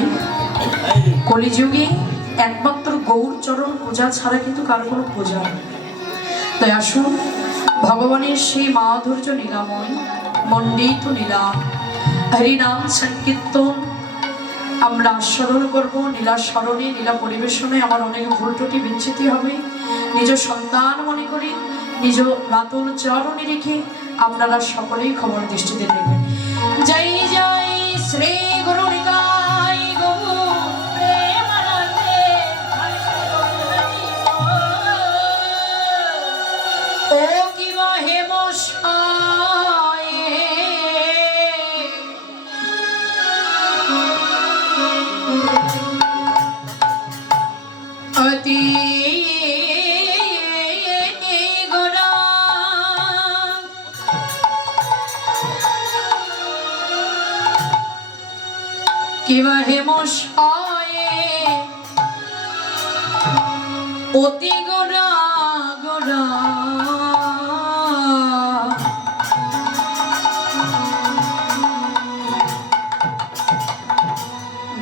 নিতাই কলিযুগে একমাত্র গৌর চরণ পূজা ছাড়া কিন্তু কারও কোনো পূজা তাই আসুন, ভগবানের সেই মাধুর্য নীলাময়, মণ্ডিত নীলা হরিনাম সংকীর্তন, আমরা স্মরণ করব নীলা স্মরণে নীলা পরিবেশনে আমার অনেক ভুল ত্রুটি বিচ্ছিতি হবে। নিজ সন্তান মনে করি, নিজ রাতুল চরণে রেখে আপনারা সকলেই খবর দৃষ্টিতে দেখবেন। জয় জয়, শ্রী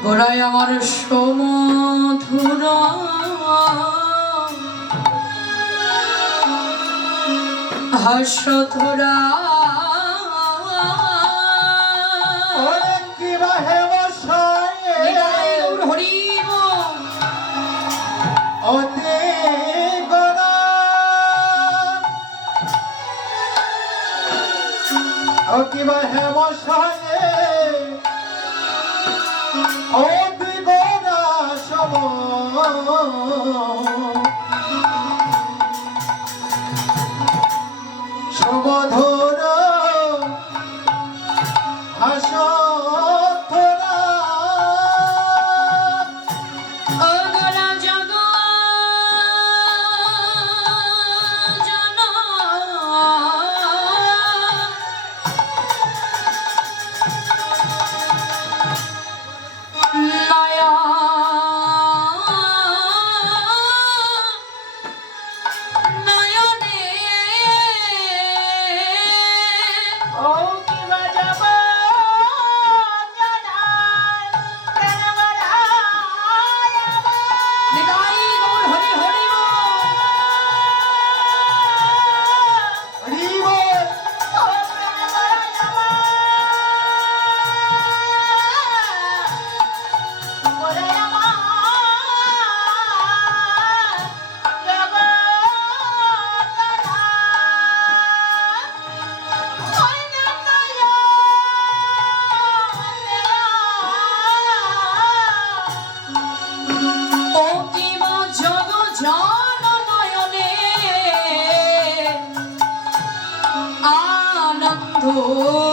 গোড়ায় আমার সমধুর হাস্যধুরা অনেক কিবা হে বসায়ে নিতাই সমধুর Oh.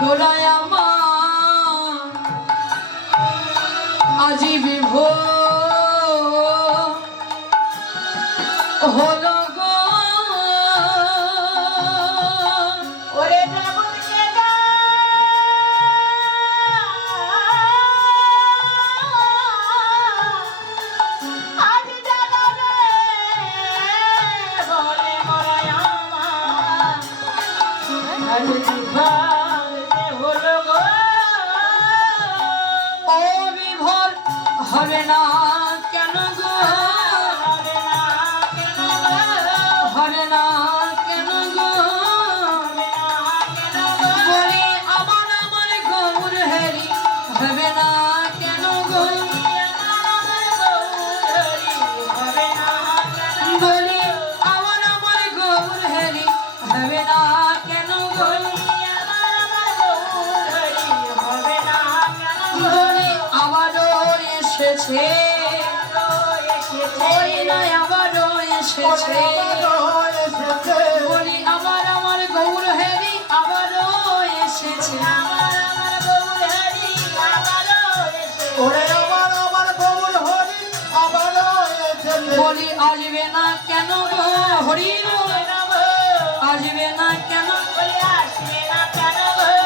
গোলায় আমার আজি বিভোর হলো বলি আসবে না কেন হরি আসবে না কেন?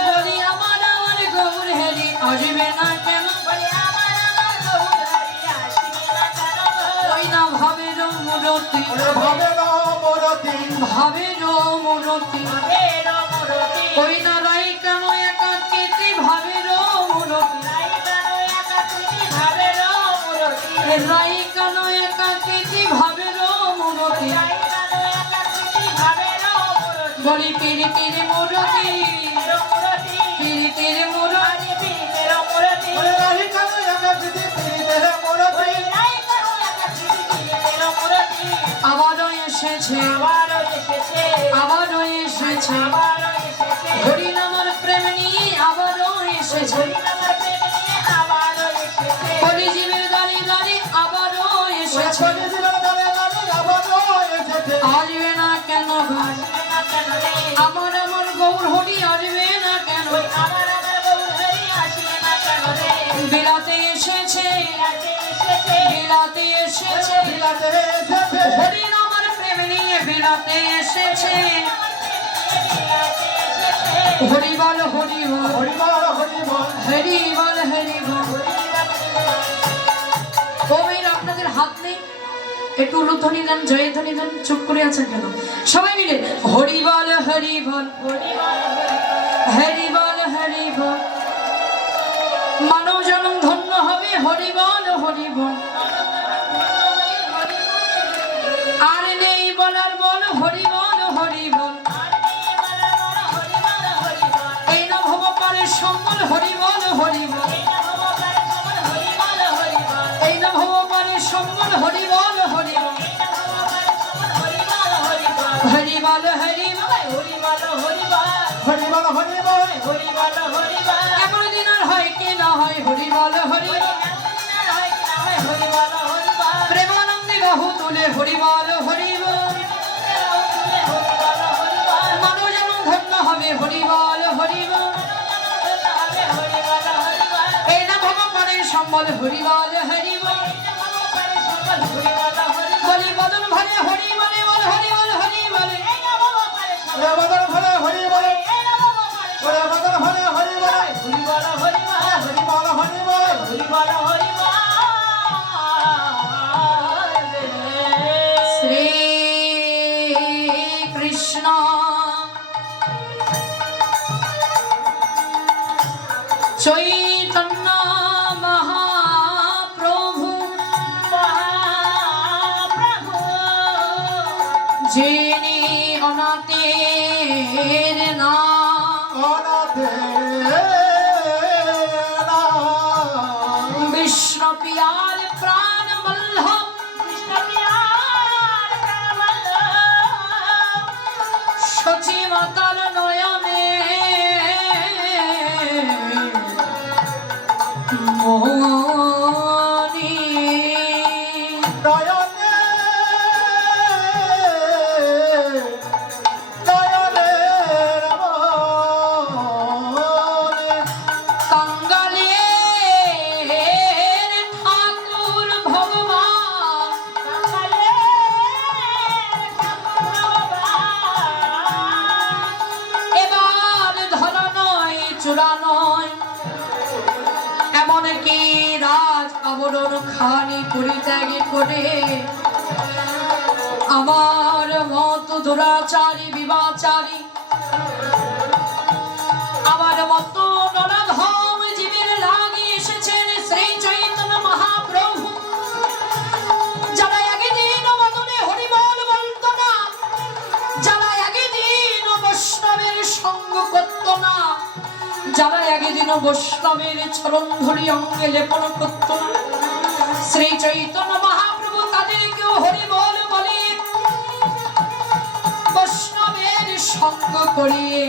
বলি আমার আমার গৌর হেরি আসবে না মূরতি ভাবে মরতি ভাবের মূরতি ওই না রাই কেন একা কেটে ভাবের মূরতি রাই কেন একা কেটে ভাবের মূরতি। বলি পিড়ি পিড়ি মূরতি। পিড়ি পিড়ি মূরতি। ওরে রাহি কানো একা দিদি পিড়িতে মরতি। আবারও এসেছে আবারও এসেছে আবারও এসেছে আবারও এসেছে। হরি নামার প্রেম নিয়ে আবারও এসেছে। আবারও এসেছে। হরি জীবের দাঁড়ি দাঁড়ি আবারও এসেছে। আসবে না কেন? আমার আমার গৌর হরি আসবে না কেন আমার আমার বিলাতে এসেছে। বিলাতে এসেছে। বিলাতে এসেছে। বিলাতে এসেছে হরি নামার প্রেম নিয়ে বিলাতে এসেছে। হরি বল হরি বল। হরি বল হরি বল। হরি বল হরি বল। ওমের আপনাদের হাত নেই? একটু উলুধ্বনি দেন জয়ধ্বনি দেন চুপ করে আছেন কেন? সবাই মিলে হরি বল হরি বল। হরি বল হরি বল। মানব জনম ধন্য হবে হরি বল হরি হরি বল হরি বল হরি বল হরি বল এমন দিন আর হয় কি না হয় হরি বল হরি প্রেমানন্দে বাহু তুলে হরি বল হরি বল যেন ধন্য হবে হরি বল হরি বল এই না সম্বল হরি বল হরি চৈতন্য দুরাচারী, বিবাচারী। আমার মত জীবের এসেছেন শ্রী চৈতন্য মহাপ্রভু। যারা একদিন হরিবল বলত না, যারা একদিন বৈষ্ণবের সঙ্গ করত না, যারা একদিন বৈষ্ণবের চরণ ধরি অঙ্গে লেপন করত না, শ্রী চৈতন্য মহাপ্রভু তাদের কেউ হরিবল সঙ্গ করিয়ে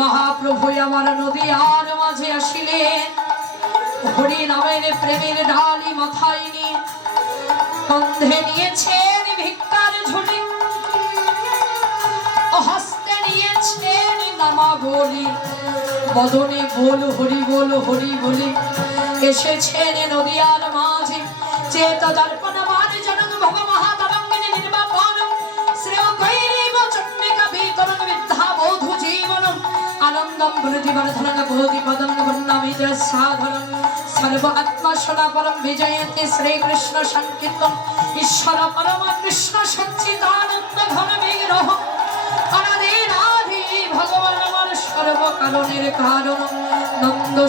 মহাপ্রভু আমার নদী আর মাঝে আসিলেন। হরি নামের প্রেমের ডালি মাথায় নিয়ে কন্ধে নিয়েছেন ভিক্ষার ঝুলি। হস্তে নিয়েছেন নামা বলি বদনে বল, হরি বল, হরি বলি। এসেছেন নদিয়ার মাঝে। চেত সাধনম সর্ব আত্মা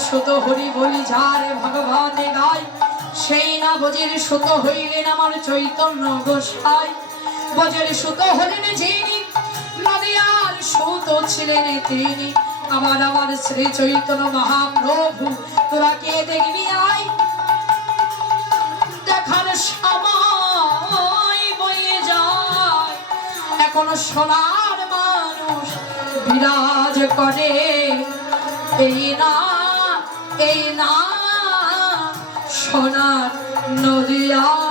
সুত হরি বলি যারে ভগবানে গায় সেই সুত হইলেন আমার চৈতন্য গোসাই বজের সুত হলেন যিনি নদিয়ার সুত ছিলেন তিনি আমার আমার শ্রী চৈতন্য মহাপ্রভু, তোরা কে দেখবি আয়? দেখার সময় বয়ে যায়। এখন সোনার মানুষ বিরাজ করে। এই না এই না, সোনার নদিয়ায় হরি